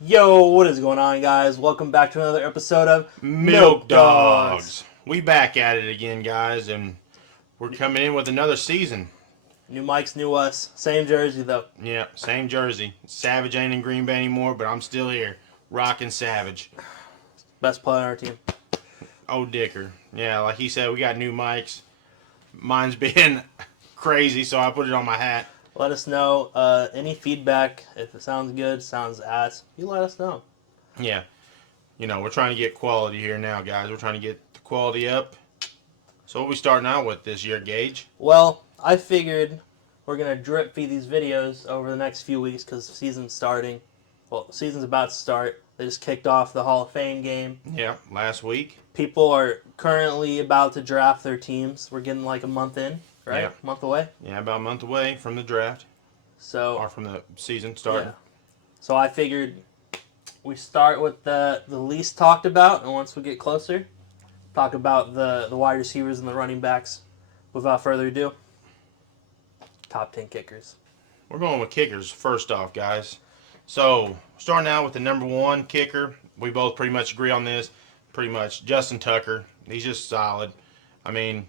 Yo, what is going on, guys? Welcome back to another episode of Milk Dogs. We back at it again, guys, and we're coming in with another season. New mics, new us. Same jersey, though. Yeah, same jersey. Savage ain't in Green Bay anymore, but I'm still here, rocking Savage. Best player on our team. Oh, Dicker. Yeah, like he said, we got new mics. Mine's been crazy, so I put it on my hat. Let us know any feedback. If it sounds good, sounds ass, you let us know. Yeah, we're trying to get quality here now, guys. We're trying to get the quality up. So what are we starting out with this year, Gage? Well, I figured we're going to drip feed these videos over the next few weeks because season's starting. Well, season's about to start. They just kicked off the Hall of Fame game. Yeah, last week. People are currently about to draft their teams. We're getting like a month in, right? Yeah. A month away. Yeah, about a month away from the draft. So, Or from the season starting. yeah. So I figured we start with the least talked about, and once we get closer, talk about the wide receivers and the running backs. Without further ado, top 10 kickers. We're going with kickers first off, guys. So, starting out with the number one kicker, we both pretty much agree on this. Pretty much Justin Tucker. He's just solid. I mean,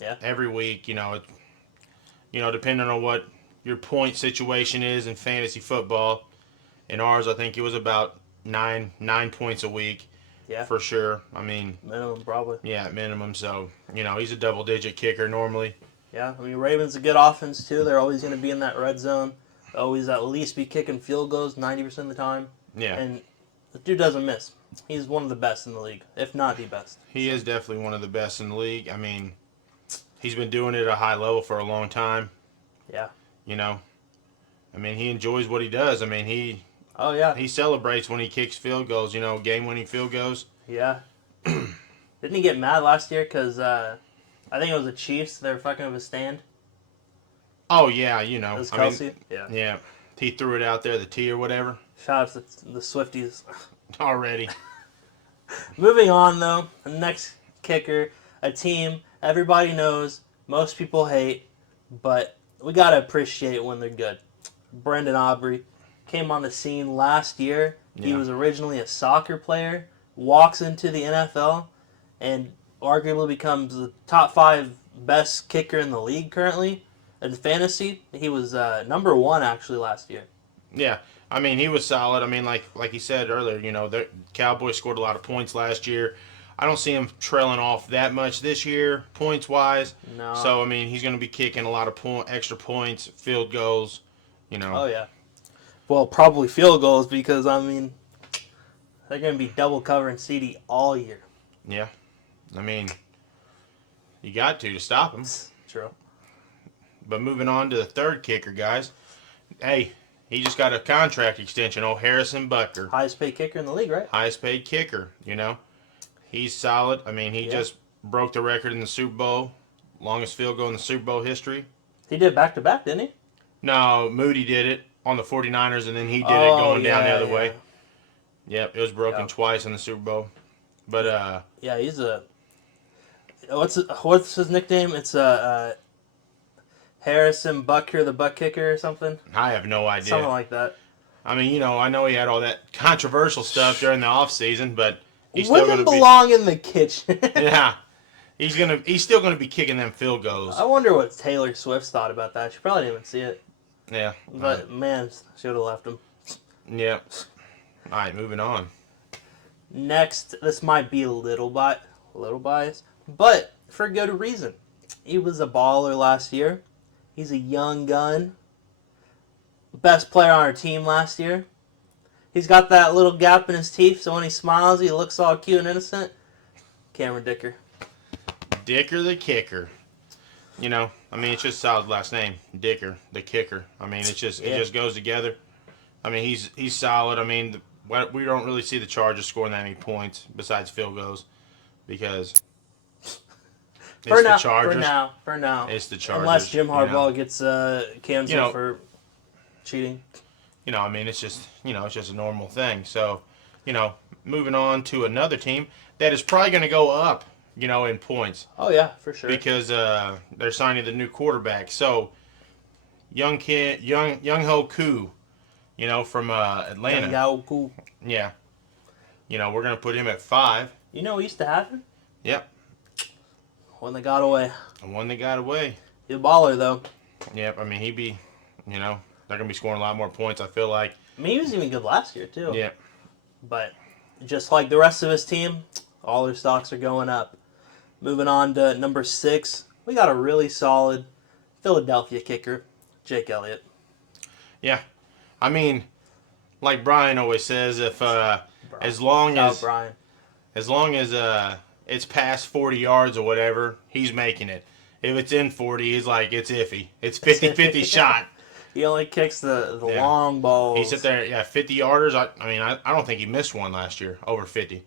Yeah. every week, depending on what your point situation is in fantasy football. In ours, I think it was about nine points a week. Yeah. For sure. I mean, Minimum, probably. yeah, at minimum. So, he's a double-digit kicker normally. Yeah. I mean, Ravens a good offense, too. They're always going to be in that red zone. Always at least be kicking field goals 90% of the time. Yeah. And the dude doesn't miss. He's one of the best in the league, if not the best. He is definitely one of the best in the league. I mean, he's been doing it at a high level for a long time. Yeah. I mean, he enjoys what he does. I mean, Oh, yeah. he celebrates when he kicks field goals, game-winning field goals. Yeah. Didn't he get mad last year because I think it was the Chiefs. They were fucking with his stand. Oh, yeah, It was I Kelsey. mean, Yeah. yeah. He threw it out there, the T or whatever, Shout out to the Swifties. already. Moving on, though. The next kicker, a team everybody knows, most people hate, but we got to appreciate when they're good. Brandon Aubrey came on the scene last year. He Yeah. was originally a soccer player, walks into the NFL, and arguably becomes the top 5 best kicker in the league currently. In fantasy, he was number 1 actually last year. Yeah. I mean, he was solid. I mean, like he said earlier, the Cowboys scored a lot of points last year. I don't see him trailing off that much this year, points-wise. No. So, I mean, he's going to be kicking a lot of extra points, field goals, Oh, yeah. Well, probably field goals because, I mean, they're going to be double covering CD all year. Yeah. I mean, you got to stop him. True. But moving on to the third kicker, guys. Hey, he just got a contract extension. Oh, Harrison Butker. Highest paid kicker in the league, right? Highest paid kicker, He's solid. I mean, he just broke the record in the Super Bowl. Longest field goal in the Super Bowl history. He did back-to-back, didn't he? No, Moody did it on the 49ers, and then he did it going down the other way. Yep, it was broken twice in the Super Bowl. But, yeah, he's a... What's his nickname? It's Harrison Butker, the butt kicker or something? I have no idea. Something like that. I mean, I know he had all that controversial stuff during the offseason, but he's still going Women to be... belong in the kitchen. Yeah. He's still gonna be kicking them field goals. I wonder what Taylor Swift thought about that. She probably didn't even see it. Yeah. But, man, she would have left him. Yeah. All right, moving on. Next, this might be a little biased, but for good reason. He was a baller last year. He's a young gun. Best player on our team last year. He's got that little gap in his teeth, so when he smiles, he looks all cute and innocent. Cameron Dicker. Dicker the kicker. I mean, it's just a solid last name. Dicker, the kicker. I mean, it just goes together. I mean, he's solid. I mean, we don't really see the Chargers scoring that many points besides field goals because For the Chargers. For now. It's the Chargers. Unless Jim Harbaugh gets canceled for cheating. I mean, it's just a normal thing. So, moving on to another team that is probably going to go up, in points. Oh, yeah, for sure. Because they're signing the new quarterback. So, Younghoe Koo, from Atlanta. Younghoe Koo. Yeah. We're going to put him at 5. You know what used to happen? Yep. When they got away. The one that got away. He's a baller, though. Yep. I mean, they're going to be scoring a lot more points, I feel like. I mean, he was even good last year, too. Yeah. But just like the rest of his team, all their stocks are going up. Moving on to number 6, we got a really solid Philadelphia kicker, Jake Elliott. Yeah. I mean, like Brian always says, if as long as Brian. It's past 40 yards or whatever, he's making it. If it's in 40, he's like, it's iffy. It's 50-50 shot. He only kicks the Yeah. long balls. He sit there, 50-yarders. I don't think he missed one last year, over 50.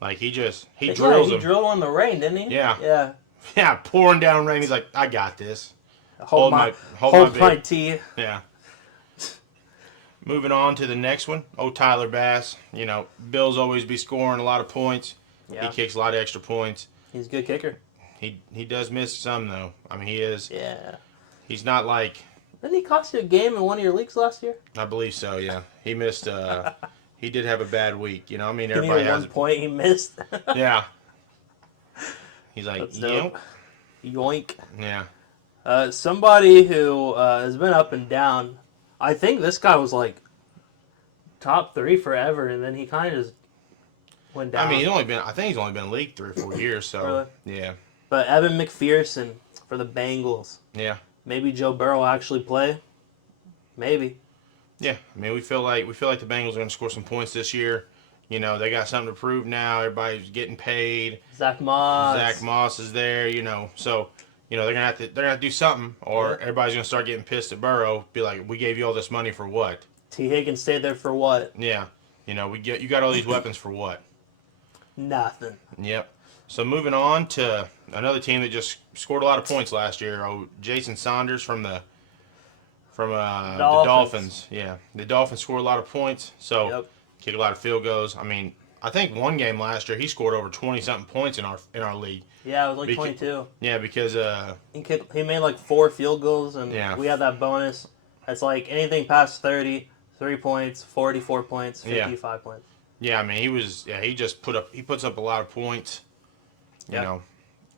Like, he drills He them. drilled on the rain, didn't he? Yeah. Yeah. Yeah, pouring down rain. He's like, I got this. Hold my tee. Yeah. Moving on to the next one. Tyler Bass. Bills always be scoring a lot of points. Yeah. He kicks a lot of extra points. He's a good kicker. He does miss some, though. I mean, he is. Yeah. He's not like... Didn't he cost you a game in one of your leagues last year? I believe so, yeah. He missed... he did have a bad week. Everybody has one point he missed. Yeah. He's like, That's dope. Yoink. Yeah. Somebody who has been up and down. I think this guy was like top 3 forever, and then he kind of just went down. I mean, I think he's only been in the league 3 or 4 years, so Really? Yeah. But Evan McPherson for the Bengals. Yeah. Maybe Joe Burrow will actually play. Maybe. Yeah. I mean, we feel like the Bengals are going to score some points this year. They got something to prove now. Everybody's getting paid. Zach Moss is there. So they're gonna have to do something, or everybody's gonna start getting pissed at Burrow. Be like, we gave you all this money for what? T. Higgins stayed there for what? Yeah. You got all these weapons for what? Nothing. Yep. So moving on to another team that just scored a lot of points last year. Jason Saunders from the Dolphins. Yeah, the Dolphins scored a lot of points. So kick a lot of field goals. I mean, I think one game last year he scored over 20-something points in our league. Yeah, it was like 22. Yeah, because he made like 4 field goals, and we had that bonus. It's like anything past 30, 3 points, 44 points, 55 points. Yeah, I mean he puts up a lot of points.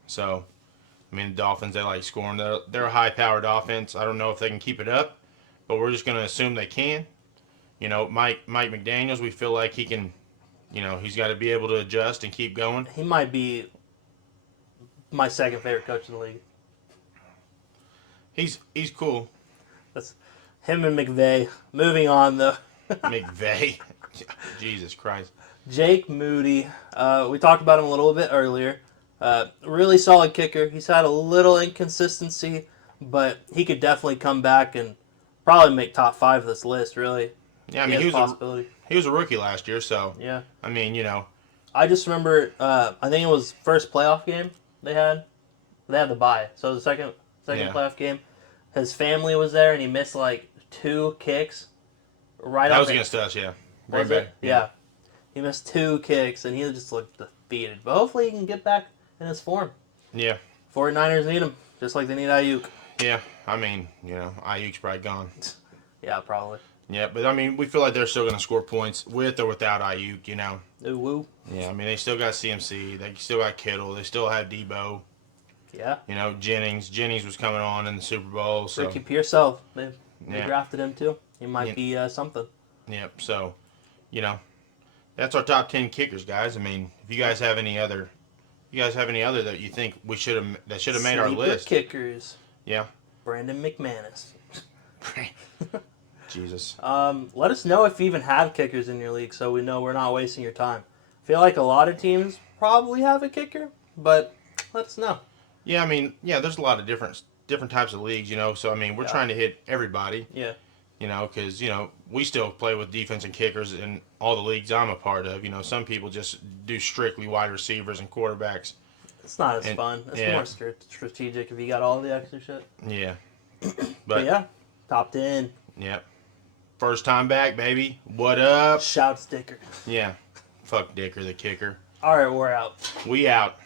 So I mean the Dolphins, they like scoring. They're a high-powered offense. I don't know if they can keep it up, but we're just gonna assume they can. Mike McDaniels, we feel like he can. He's got to be able to adjust and keep going. He might be my second favorite coach in the league. He's cool. That's him and McVay. Moving on, though. McVay. Jesus Christ. Jake Moody. We talked about him a little bit earlier. Really solid kicker. He's had a little inconsistency, but he could definitely come back and probably make top 5 of this list, really. Yeah, I mean, he was a rookie last year, so... Yeah. I mean, I just remember, I think it was first playoff game they had. They had the bye. So the second playoff game, his family was there, and he missed, like, 2 kicks. That was against us, yeah. Was it? Yeah. He missed 2 kicks, and he just looked defeated. But hopefully he can get back in his form. Yeah. 49ers need him, just like they need Ayuk. Yeah. I mean, Ayuk's probably gone. Yeah, probably. Yeah, but I mean, we feel like they're still going to score points with or without Ayuk, Ooh, woo. Yeah, I mean, they still got CMC. They still got Kittle. They still have Debo. Yeah. Jennings. Jennings was coming on in the Super Bowl. So. Ricky Pearsall. They drafted him, too. He might be something. Yep. So, that's our top 10 kickers, guys. I mean, if you guys have any other that you think should have made our list. Kickers. Yeah. Brandon McManus. Jesus. Let us know if you even have kickers in your league, so we know we're not wasting your time. I feel like a lot of teams probably have a kicker, but let us know. Yeah, I mean, there's a lot of different types of leagues, So I mean, we're trying to hit everybody. Yeah. Because we still play with defense and kickers in all the leagues I'm a part of. Some people just do strictly wide receivers and quarterbacks. It's not as fun. It's more strategic if you got all the extra shit. Yeah. But yeah, top 10. Yep. First time back, baby. What up? Shouts Dicker. Yeah. Fuck Dicker, the kicker. All right, we're out. We out.